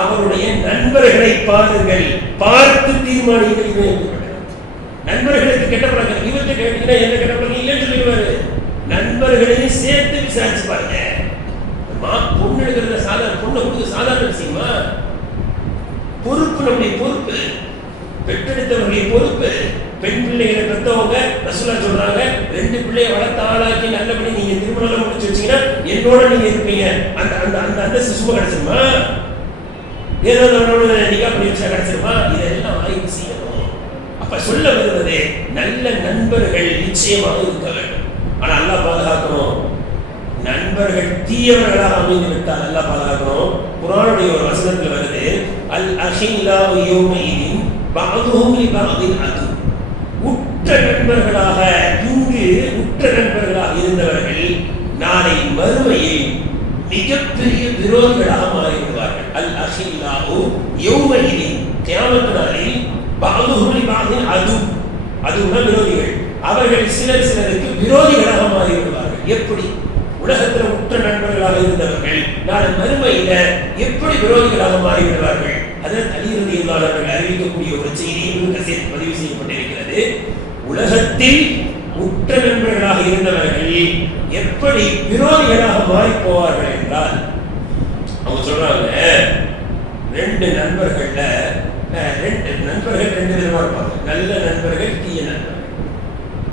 அவருடைய நண்பர்களை பாருங்கள், பார்த்து தீர்மானிகள். நண்பர்களுக்கு கெட்ட பழக்கம் இவர்கிட்ட கேட்டீங்கன்னா எந்த கெட்ட பழக்கம் இல்லைன்னு சொல்லிடுவாரு. நண்பர்களையும் சேர்த்து விசாரிச்சு பாருங்க. பொண்ணு எடுக்கிறத சாதாரண, பொண்ணை கொடுக்க சாதாரண விஷயமா? பொறுப்பு, நம்முடைய பொறுப்பு, பெற்றெடுத்தவருடைய பொறுப்பு. பெண் பிள்ளைகளை பெற்றவங்க ரசூலுல்லாஹ் சொல்றாங்க, 2 பிள்ளையை வளர்த்து ஆளாக்கி நல்லபடி நீங்க திருமணம் முடிச்சு வச்சீங்கன்னா என்னோட நீங்க இருப்பீங்க. அந்த அந்த அந்த அந்த சும்மா கிடைச்சிருமா? ஏதோ நிகா பண்ணி வச்சா கிடைச்சிருமா? இதெல்லாம் ஆய்வு செய்யணும். அப்ப சொல்ல வருவது, நல்ல நண்பர்கள் நிச்சயமாக இருக்க வேண்டும். ஆனா அல்லாஹ் பாதுகாக்கணும், நண்பர்கள் தீயவர்களாக அமைந்து விட்டால் அல்லாஹ் பாதுகாக்கணும். குர்ஆனுடைய ஒரு வசனத்தில் வருது, அல் அஹில்லாஹு யௌமஇதின் பஅதுஹும் லிபஅதின் அது. உற்ற நண்பர்களாக, இங்கு உற்ற நண்பர்களாக இருந்தவர்கள் நாளை மறுமையில் மிகப்பெரிய விரோதிகளாக மாறிவிடுவார்கள். அல் அஹில்லாஹு யௌமஇதின், கியாமத் நாளில் பஅதுஹும் லிபஅதின் அது, அதுனா விரோதிகள், அவர்கள் சிலர் சிலருக்கு விரோதிகளாக மாறிவிடுவார்கள். எப்படி? உலகத்தில் உற்ற நண்பர்களாக இருந்தவர்கள் நாளை மறுமையில எப்படி விரோதிகளாக மாறிவிடுவார்கள்? அதற்கு அலி ரலியல்லாஹு அன்ஹு அவர்கள் அறிவிக்கக்கூடிய ஒரு செய்தி இப்னு கஸீர் பதிவு செய்யப்பட்டிருக்கிறது. உலகத்தில் உற்ற நண்பர்களாக இருந்தவர்கள் எப்படி விரோதிகளாக மாறி போவார்கள் என்றால், அவங்க சொல்றாங்க, 2 நண்பர்கள்ல 2 நண்பர்கள் 2 விதமா இருப்பாங்க. நல்ல நண்பர்கள், தீய நண்பர்கள்.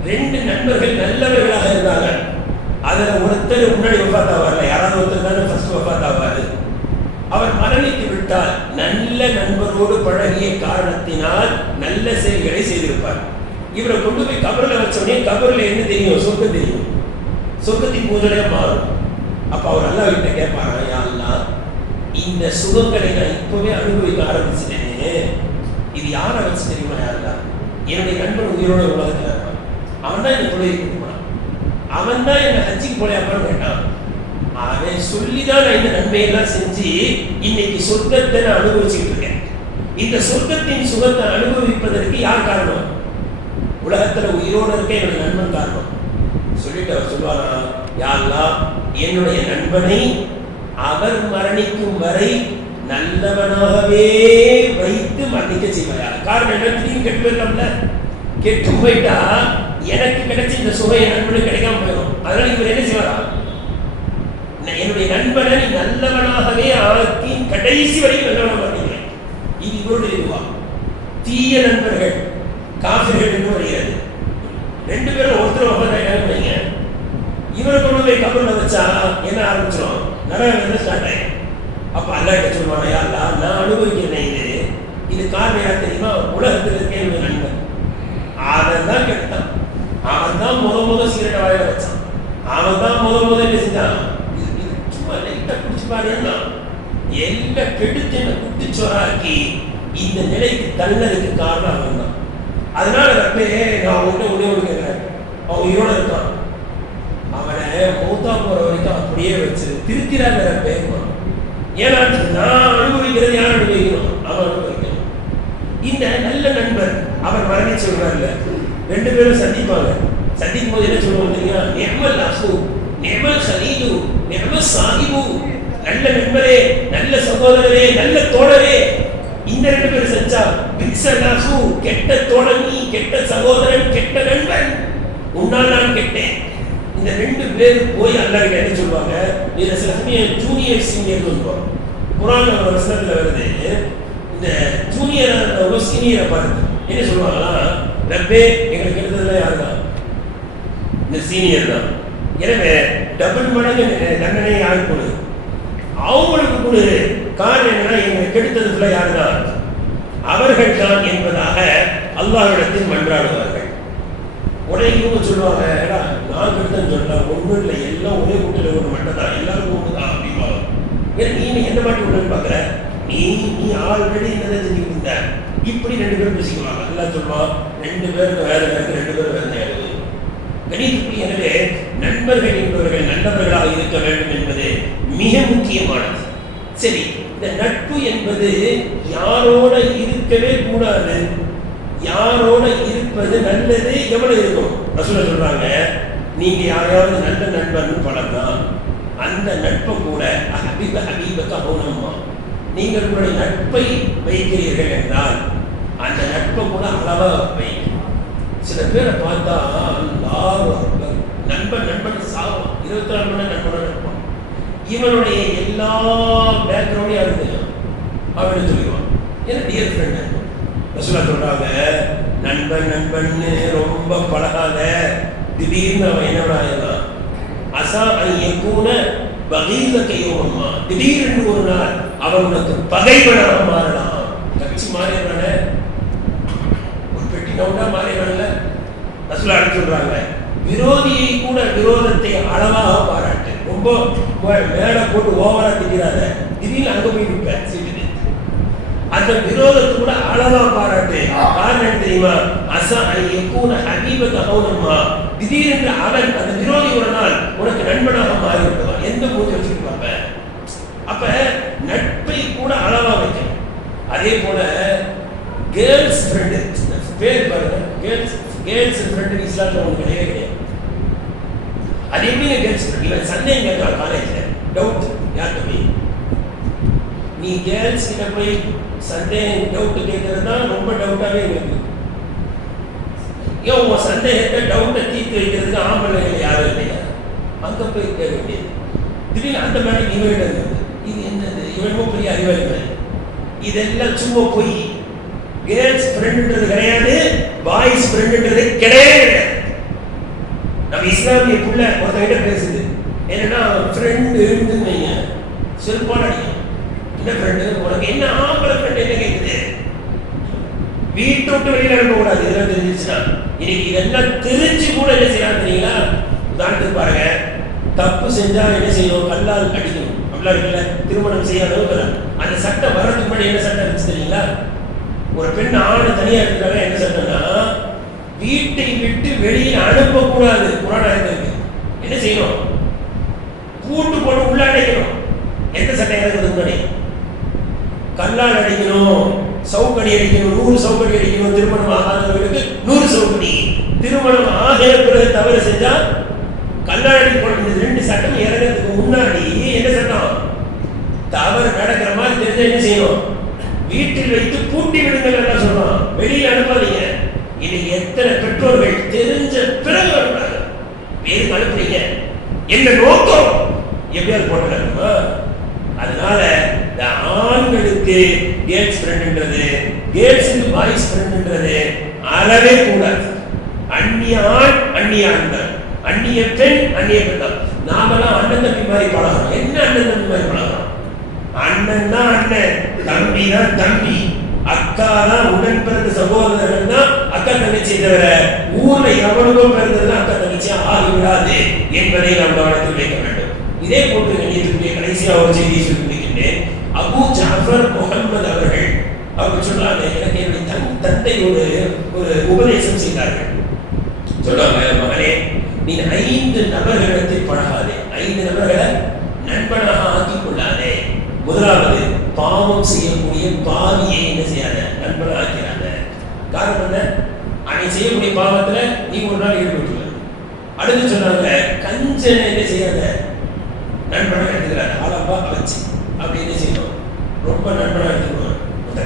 2 நண்பர்கள் நல்லவர்களாக இருந்தாங்க. அதுல ஒருத்தர் முன்னாடி வஃபாத் ஆவார்ல, யாராவது ஒருத்தர் தானே ஃபர்ஸ்ட் வஃபாத் ஆவாரு. அவர் மரணித்து விட்டால் நல்ல நண்பரோடு பழகிய காரணத்தினால் நல்ல செயல்களை செய்திருப்பார். இவரை கொண்டு போய் கபர்ல வச்சோடனே கபர்ல என்ன தெரியும்? சொர்க்கம் தெரியும். சொர்க்கத்தின் பூஜனையா மாறும். அப்ப அவர் அல்லாஹ் கிட்ட கேட்பாரா, யா அல்லாஹ், இந்த சுகங்களை நான் இப்பவே அனுபவிக்க ஆரம்பிச்சிட்டேனே, இது யாரை வச்சு தெரியுமா? யாருதான் என்னுடைய நண்பன் உயிரோட உலகத்தில் இருப்பான். அவன் தான் என்ன தொழில் கொடுப்பான். அவன் தான் என்ன ஹஜ்ஜிக்கு போலையாப்பான்னு கேட்டான். அவன் சொல்லிதான் நான் இந்த நன்மையெல்லாம் செஞ்சு இன்னைக்கு சொர்க்கத்தை நான் அனுபவிச்சுட்டு இருக்கேன். இந்த சொர்க்கத்தின் சுகத்தை அனுபவிப்பதற்கு யார் காரணம்? உலகத்துல உயிரோடு இருக்க என்னுடைய நண்பன் காரணம். சொல்லிட்டு அவர் சொல்லுவாரா, யா அல்லாஹ், என்னுடைய நண்பனை அவர் மரணிக்கும் வரை நல்லவனாகவே வைத்து மரணிக்க செய்வாயா. காரணம் என்ன? திடீர்னு கெட்டு போயிடலாம்ல. கெட்டு போயிட்டா எனக்கு கிடைச்ச இந்த சுவை என் நண்பனுக்கு கிடைக்காம போயிடும். அதனால இவர் என்ன செய்வாரா, என்னுடைய நண்பனை நல்லவனாகவே ஆக்கி கடைசி வரைக்கும் நல்லவனாக மாட்டீங்க. இது இவருடைய இதுவா? தீய நண்பர்கள் காஃபிர்கள் என்று வருகிறது. ரெண்டு பேரும் ஒருத்தர் ஒப்பந்தாங்க. இவர் கொண்டு போய் கபூர்ல வச்சா என்ன ஆரம்பிச்சிடும்? நரகம் ஸ்டார்ட் ஆயிடும். அப்ப அல்லா கிட்ட சொல்லுவாங்க, யா அல்லாஹ், நான் அனுபவிக்கிறேன். இது காரணம் யார் தெரியுமா? உலகத்தில் இருக்க என்னுடைய நண்பன். அவன் தான் கெடுத்தான். அவன் தான் முத சிகரெட்டை வாயில வச்சான். அவன் தான் முத என்ன செஞ்சான்? சும்மா லைட்டா குடிச்சு பாருன்னா எல்லாம் கெடுத்து என்ன குட்டிச்சோராக்கி இந்த நிலைக்கு தள்ளதுக்கு காரணம் அவன் தான். அதனால ரப்பே, நான் ஒண்ணு கேட்கிறேன். அவன் உயிரோட இருக்கான். அவனை மௌத்தா போற வரைக்கும் அப்படியே வச்சு திருத்திராங்க ரப்பே. ஏன்னா நான் அனுபவிக்கிறது யார் அனுபவிக்கணும்? அவன் அனுபவிக்கணும். இந்த நல்ல நண்பர் அவர் மரணிச்சு சொல்றாருல, ரெண்டு பேரும் சந்திப்பாங்க. சந்திக்கும் போது என்ன சொல்லுவாங்க தெரியுமா? நிஅமல் அஹு, நிஅமல் ஹலீலு, நிஅமல் சாஹிபு. நல்ல நண்பரே, நல்ல சகோதரரே, நல்ல தோழரே. இந்த ரெண்டு பேரும் செஞ்சா பிக்ஸலாஹு, கெட்ட தோழன் நீ, கெட்ட சகோதரன், கெட்ட நண்பன், உன்னால் நான் கெட்டேன். இந்த ரெண்டு பேர் போய் அல்லாஹ் கிட்ட என்ன சொல்லுவாங்க? இதுல சில சமயம் ஜூனியர் சீனியர் சொல்லுவாங்க. குர்ஆன்ல ஒரு வசனத்துல வருது, இந்த ஜூனியர் சீனியரை பார்த்து என்ன சொல்லுவாங்களா? ரப்பே, எங்களுக்கு எடுத்ததுல யார் தான்? இந்த சீனியர் தான். எனவே டபுள் மடங்கு தண்டனை யாருக்கு கொடு? அவங்களுக்கு கொடு. காரணம் என்னன்னா, எங்களுக்கு எடுத்ததுல யார் தான்? அவர்கள் தான் என்பதாக அல்லாஹ்விடத்தில் மன்றாடுவார்கள். உடனே இவங்க சொல்லுவாங்க, நான் கெடுத்தேன்னு சொல்லலாம், ஒன்றும் இல்லை, எல்லாம் ஒரே கூட்டில் ஒரு மட்டும் தான், எல்லாரும் ஒன்று தான் அப்படிம்பாங்க. ஏன்னா நீ எந்த மாட்டி விடுன்னு பார்க்குற? நீ ஆல்ரெடி என்னதை செஞ்சுக்கிட்டு இருந்த. இப்படி ரெண்டு பேரும் பேசிக்குவாங்க. எல்லாம் சொல்லுவான், ரெண்டு பேருக்கு வேறு ரெண்டு பேரும் வேறு நேரம் கணிதப்படி. எனவே நண்பர்கள் என்பவர்கள் நல்லவர்களாக இருக்க வேண்டும் என்பது மிக முக்கியமானது. சரி, இந்த நட்பு என்பது யாரோட இருக்கவே கூடாது, யாரோட இருப்பது நல்லது, எவ்வளவு இருக்கும்? ரசூலுல்லாஹ் சொல்றாங்க, நீங்க யாரையாவது நல்ல நண்பன் பழகலாம், அந்த நட்பை கூட ஹபீபக ஹௌனம்மா, நீங்கள் உங்களுடைய நட்பை வைக்கிறீர்கள் என்றால் அந்த நட்பை கூட அளவா வைங்க. சில பேரை பார்த்தா நண்பன் சாவும் 24 மணி நேரம் நண்பனோட இருப்பான். இவனுடைய எல்லா பேக்ரவுண்டையும் அறிஞ்சிடும் அப்படின்னு சொல்லிடுவான். ஏன்னா டியர் ஃப்ரெண்ட். ரசூலுல்லாஹ் சொல்றாங்க, நண்பன் ரொம்ப பழகாத, திடீர்னு அவன் என்னோட ஆயிடலாம். அசா ஐயக்கூன பகீலக யௌமம்மா, திடீர்னு ஒரு நாள் அவன் உனக்கு பகைவனாக மாறலாம். கட்சி மாறிடுறான, ஒரு பெட்டி நோட்டா மாறிடுறான்ல. ரசூலுல்லாஹ் சொல்றாங்க, விரோதியை கூட விரோதத்தை அளவாக பாராட்டு. ரொம்ப மேல போட்டு ஓவரா திட்டாத, திடீர்னு அங்க போய் நிற்பேன் சீட்டு. அந்த விரோதத்தை கூட அளவா பாராட்டு. காரணம் தெரியுமா? அசா ஐயக்கூன ஹபீபக ஹௌனம்மா, திடீரென்று அவன் அந்த விரோதி ஒரு நாள் உனக்கு நண்பனாக மாறி விடுவான். எந்த மூச்சு வச்சுட்டு பார்ப்பேன். அப்ப நட்பை கூட அளவா வைக்கணும். அதே போல கேர்ள்ஸ் ஃப்ரெண்டு பேர் பாருங்க, கேர்ள்ஸ் ஃப்ரெண்டு இஸ்லாத்துல ஒன்று கிடையவே கிடையாது. அது எப்படிங்க கேர்ள்ஸ் ஃப்ரெண்ட்? இவன் சந்தேகம் கேட்கலாம் காலேஜில், டவுட் யார்கிட்ட போய் நீ கேர்ள்ஸ் கிட்ட போய் சந்தேகம் டவுட் கேட்கறது தான் ரொம்ப டவுட்டாகவே இருக்கு. ஏன் உன் சந்தேகத்தை டவுட்டை தீர்த்து வைக்கிறதுக்கு ஆம்பளைகள் யாரும் இல்லையா? அங்கே போய் கேட்க வேண்டியது. திடீர்னு அந்த மாதிரி இவன் இது என்னது, இவனும் பெரிய அறிவாளி மாதிரி. இதெல்லாம் சும்மா போய் கேர்ள்ஸ் ஃப்ரெண்டுன்றது கிடையாது, பாய்ஸ் ஃப்ரெண்டுன்றது கிடையவே கிடையாது. நம்ம இஸ்லாமிய புள்ள ஒருத்தங்கிட்ட பேசுது, என்னன்னா ஃப்ரெண்டு இருந்துன்னு செல்பான அடிக்கும். என்ன ஃப்ரெண்டு உனக்கு? என்ன ஆம்பளை ஃப்ரெண்டு என்ன கேட்குது? வீட்டை விட்டு வெளியில அனுப்பக்கூடாது. இதெல்லாம் தெரிஞ்சிச்சுன்னா இன்னைக்கு இதெல்லாம் தெரிஞ்சு கூட என்ன செய்யலாம் தெரியுங்களா? உதாரணத்துக்கு பாருங்க, தப்பு செஞ்சா என்ன செய்யணும்? கல்லால் அடிக்கணும். அப்படிலாம் இருக்குல்ல, திருமணம் செய்யாதவங்க அந்த சட்டம் வர்றதுக்கு முன்னாடி என்ன சட்டம் இருந்துச்சு தெரியுங்களா? ஒரு பெண் ஆண் தனியா இருக்கிறாங்க, என்ன சட்டம்னா வீட்டை விட்டு வெளியில் அனுப்பக்கூடாது. குர்ஆன் ஆயத்துக்கு என்ன செய்யணும்? கூட்டு போட்டு உள்ள அடைக்கணும். எந்த சட்டம் இறங்குறதுக்கு முன்னாடி கல்லால் அடிக்கணும், சவுக்கடி அடிக்கணும், 100 சவுக்கடி அடிக்கணும். திருமணம் ஆகாதவர்களுக்கு 100 சவுக்கடி. திருமணம் ஆகிய பிறகு தவறு செஞ்சா கல்லால் அடிக்கணும். இந்த 2 சட்டம் இறங்குறதுக்கு முன்னாடி என்ன சட்டம்? தவறு நடக்கிற மாதிரி தெரிஞ்சா என்ன செய்யணும்? வீட்டில் வைத்து பூட்டி விடுங்கள் சொல்றோம், வெளியில் அனுப்பாதீங்க. இன்னைக்கு எத்தனை பெற்றோர்கள் தெரிஞ்ச பிறகு அனுப்புறாங்க. வேறு அனுப்புறீங்க என்ன நோக்கம்? எப்படியாவது போட்டுருமா? அதனால ஆண்களுக்கு கேர்ள்ஸ் ஃப்ரெண்ட்ன்றது, கேர்ள்ஸுக்கு பாய்ஸ் ஃப்ரெண்ட்ன்றது அறவே கூடாது. அந்நிய ஆண் அந்நிய ஆண் தான், அந்நிய பெண் அந்நிய பெண் தான். நாமெல்லாம் அண்ணன் தம்பி மாதிரி பழகிறோம். என்ன அண்ணன் தம்பி மாதிரி பழகிறோம்? அண்ணன் தான் அண்ணன், தம்பி தான் தம்பி, அக்கா தான் உடன் பிறந்த சகோதரர்கள் தான் அக்கா தங்கச்சி. தவிர ஊர்ல எவனுக்கும் பிறந்தது அக்கா தங்கச்சியா ஆகிவிடாது என்பதை நாம் கவனத்தில் வைக்க வேண்டும். இதே போன்று கணியத்துக்குரிய கடைசியாக ஒரு செய்தியை சொல்லி முடிக்கின்றேன். அபூ ஜாஃபர் முஹம்மது அவர்கள் சொன்னாங்க, எனக்கு என்னுடைய தந்தை ஒரு உபதேசம் செய்தார்கள். சொல்றாங்க, மகனே நீ 5 நபர்களிடத்தில் பழகாதே, 5 நபர்களை நண்பனாக ஆக்கிக் கொள்ளாதே. முதலாவது, பாவம் செய்யக்கூடிய பாவியை என்ன செய்யாத, நண்பனாக ஆக்கிறாங்க. காரணம் என்ன? அன்னை செய்யக்கூடிய பாவத்துல நீ ஒரு நாள் ஈடுபட்டுள்ள. அடுத்து சொன்னாங்க, கஞ்சனை என்ன செய்யாத, நண்பனாக எடுத்துக்கிறாங்க. ஆளப்பா வச்சு அப்படி என்ன செய்யணும்? ரொம்ப நண்பனாக எடுத்துக்கணும்.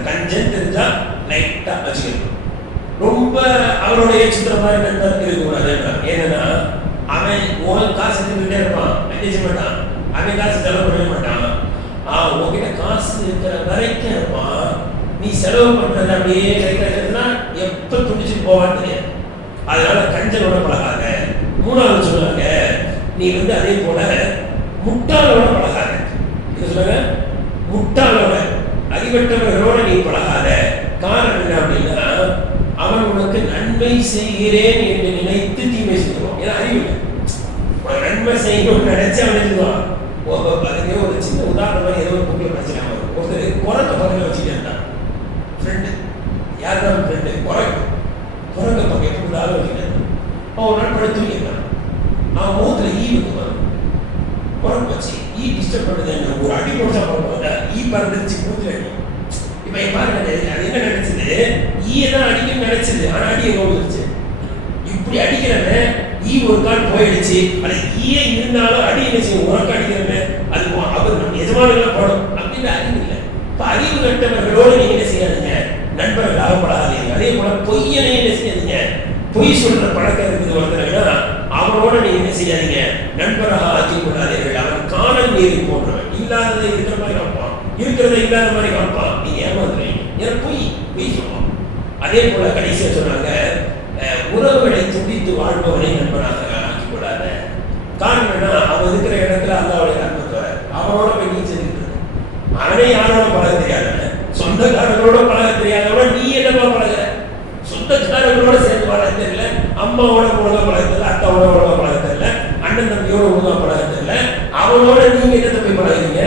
கஞ்சன் தெரிஞ்சா லைட்டா வச்சுக்கணும். ரொம்ப அவருடைய சித்திர மாதிரி நண்பர் இருக்கக்கூடாது. ஏன்னா அவன் உன் காசு எடுத்துக்கிட்டே இருப்பான், என்ன செய்ய மாட்டான், அவன் காசு செலவு பண்ண மாட்டான். உங்ககிட்ட காசு இருக்கிற வரைக்கும் இருப்பான். நீ செலவு பண்றது அப்படியே லைட்டா எப்ப துடிச்சு போவான்னு தெரியாது. அதனால கஞ்சனோட பழகாத. மூணாவது சொன்னாங்க, நீ அதே போல முட்டாளோட பழகாத. என்ன சொன்னாங்க? முட்டாளோட, அறிவற்றவர்களோட நீ பழகாத. காரணம் என்ன அப்படின்னா, அவன் உனக்கு நன்மை செய்கிறேன் என்று நினைத்து தீமை செய்வான். ஏன்னா அறிவு உனக்கு நன்மை செய்யணும்னு நினைச்சு அவன் எழுதுவான். அதுக்கு ஒரு சின்ன உதாரணமாக ஏதோ ஒரு புக்கில் பிரச்சனை வரும். ஒருத்தர் குரங்க பக்கத்தில் வச்சுட்டு இருந்தான் ஃப்ரெண்டு. யார் தான் ஃப்ரெண்டு? குரங்க பக்கம் எப்படி இருந்தாலும் வச்சுட்டு இருந்தான். அவன் நாள் படுத்து இருந்தான். அவன் முகத்தில் ஈ வரும். குரங்கு வச்சு ஈ டிஸ்டர்ப் பண்ணுறது என்ன, ஒரு அடி போட்டா போடுவாங்க, ஈ பறந்துச்சு மூத்துல அடி. இப்ப பாருங்க, அது என்ன நினைச்சது? ஈயை தான் அடிக்கணும்னு நினைச்சது, ஆனா அடியை நோந்துருச்சு. இப்படி அடிக்கிறவன் ஈ ஒரு கால் போயிடுச்சு. அது ஈயே இருந்தாலும் அடி என்ன செய்யும்? உனக்கு அடிக்கிறவன் அது அவர் நம்ம எஜமானெல்லாம் போடும் அப்படின்னு அறிவு இல்லை. இப்ப அறிவு கட்டவர்களோடு நீங்க என்ன செய்யாதீங்க, நண்பர்களாக பழகாதீங்க. அதே போல பொய்யனை என்ன செய்யாதீங்க, பொய் சொல்ற பழக்கம் இருக்குது ஒருத்தருன்னா அவனோட நீங்க என்ன செய்யாதீங்க, நண்பராக ஆக்கிக் கொள்ளாதீர்கள். அவன் காணல் நீரை போன்றவன், இல்லாததை இருக்கிற மாதிரி காப்பான், இருக்கிறத இல்லாத மாதிரி காப்பான். நீங்க ஏமாந்துறீங்க. ஏன்னா பொய் சொல்லுவான். அதே போல கடைசியா சொன்னாங்க, உறவுகளை துண்டித்து வாழ்பவனை நண்பனாக ஆக்கிக் கொள்ளாத. காரணம் என்ன? அவன் இருக்கிற இடத்துல அல்லாஹ்வுடைய ரஹ்மத் வர, அவனோட போய் நீ செஞ்சுட்டு அவனே யாரோட பழக தெரியாதவன், சொந்தக்காரர்களோட பழக தெரியாதவன், நீ என்னப்பா பழகுற? சொந்தக்காரர்களோட சேர்ந்து பழக தெரியல, அம்மாவோட ஒழுங்கா பழக தெரியல, அக்காவோட ஒழுங்கா பழக தெரியல, அண்ணன் தம்பியோட ஒழுங்கா பழக தெரியல, அவனோட நீங்க என்ன போய் பழகுறீங்க?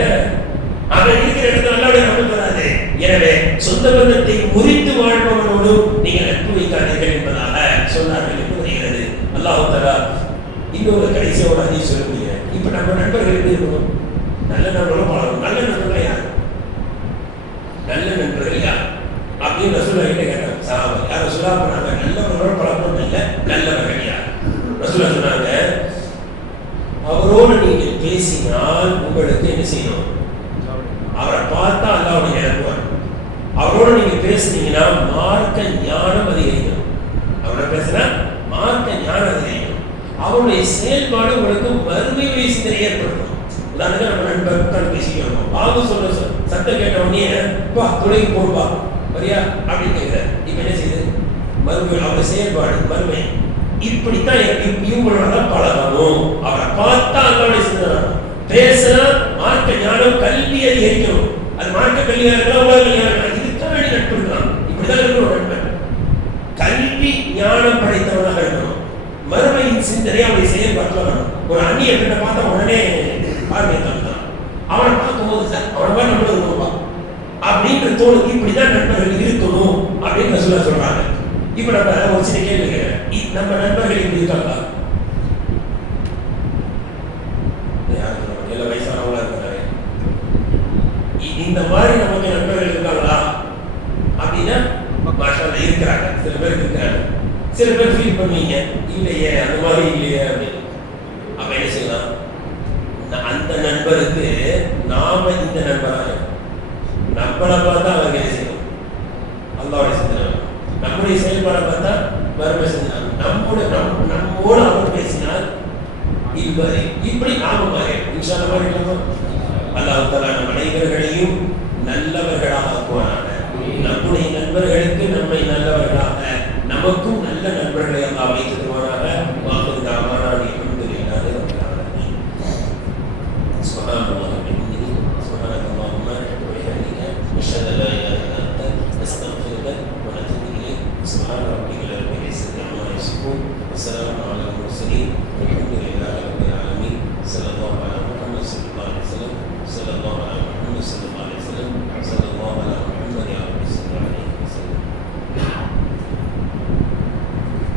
அவன் இருக்கிற இடத்துல அல்லாஹ்வுடைய ரஹ்மத் வராது. எனவே சொந்த பந்தத்தை முறித்து வாழ்பவனோடு நீங்கள் நட்பு வைக்காதீர்கள் என்பதாக சொன்னார்கள் என்று வருகிறது. அல்லாஹ் தஆலா இன்னொரு கடைசியாக ஒரு ஹதீஸ் சொல்ல முடியாது. இப்ப நம்ம நண்பர்கள் எப்படி இருக்கணும்? நல்ல நண்பர்களும் பழகணும். நல்ல நண்பர்கள் யார்? நல்ல நண்பர்கள் யார் அப்படின்னு ரசூலுல்லாஹ் கிட்ட கேட்டாங்க சஹாபா. யார் ரசூலுல்லாஹ்? நாம நல்லவர்களோட பழகணும். இல்லை, நல்லவர்கள் யார்? ரசூலுல்லாஹ் சொன்னாங்க, அவரோடு நீங்கள் பேசினால் உங்களுக்கு என்ன செய்யணும்? அவரை பார்த்தா அல்லாஹ்வுடைய நினைப்பு வரும். அவரோட நீங்க பேசுனீங்கன்னா மார்க்க ஞானம் அதிகரிக்கும். அவரோட பேசினா மார்க்க ஞானம் அதிகரிக்கும். அவருடைய செயல்பாடு உங்களுக்கு மறுமையுடைய சிந்தனை ஏற்படுத்தும். உதாரணத்துக்கு நம்ம நண்பர் உட்கார்ந்து பேசிட்டு இருக்கோம், வாங்க சொல்ல சத்தம் கேட்ட உடனே வா துணைக்கு போடுவா வரியா அப்படின்னு கேட்குற. இப்ப என்ன செய்யுது? மறுமை, அவருடைய செயல்பாடு மறுமை. இப்படித்தான் இவங்களோட தான் பழகணும். அவரை பார்த்தா அல்லாஹ்வுடைய சிந்தனை பேசினா மார்க்க ஞானம், கல்வி அதிகரிக்கணும். அது மார்க்க கல்வியாக இருக்கலாம், உலக கல்வியாக இருக்கலாம். இதுக்காக வேண்டி நட்பு இருக்கலாம். இப்படிதான் இருக்கணும் நண்பன். கல்வி ஞானம் படைத்தவனாக இருக்கணும். மறுமையின் சிந்தனை அவருடைய செயல்பாட்டில் வரணும். ஒரு அந்நிய பெண்ணை பார்த்தா உடனே பார்வை தடுத்தான். அவனை பார்க்கும்போது சார் அவனை மாதிரி நம்மளும் இருக்கணும்பா அப்படின்ற தோணுக்கு இப்படிதான் நண்பர்கள் இருக்கணும் அப்படின்னு சொல்றாங்க. இப்ப நம்ம ஒரு சில கேள்வி கேட்கிறேன், நம்ம நண்பர்கள் இப்படி இருக்காங்களா? எல்லா வயசானவங்களா இருக்கிறாங்க, இந்த மாதிரி நமக்கு நண்பர்கள் இருக்காங்களா அப்படின்னா மாஷாஅல்லாஹ் இருக்கிறாங்க. சில பேர் இருக்காங்க, சில பேர் ஃபீல் பண்ணுவீங்க இல்லையே அந்த மாதிரி இல்லையே அப்படின்னு. அப்ப என்ன செய்யலாம்? அந்த நண்பருக்கு நாம இந்த நண்பராக நம்மளை பார்த்தா அவங்க என்ன செய்யணும்? அல்லாஹ்வுடைய சிந்தனை, நம்முடைய செயல்பாடை பார்த்தா வறுமை சிந்தனை, நம்மோடு அவர் பேசினால் இதுவரை இப்படி நாம மாறி இன்ஷா அல்லாஹ் மாறிக்கலாமா? அல்லாஹ் தஆலா நம் அனைவர்களையும் நல்லவர்களாக ஆக்குவானாக. நம்முடைய நண்பர்களுக்கு நம்மை நல்லவர்களாக, நமக்கும் நல்ல நண்பர்களை அல்லாஹ் வைத்து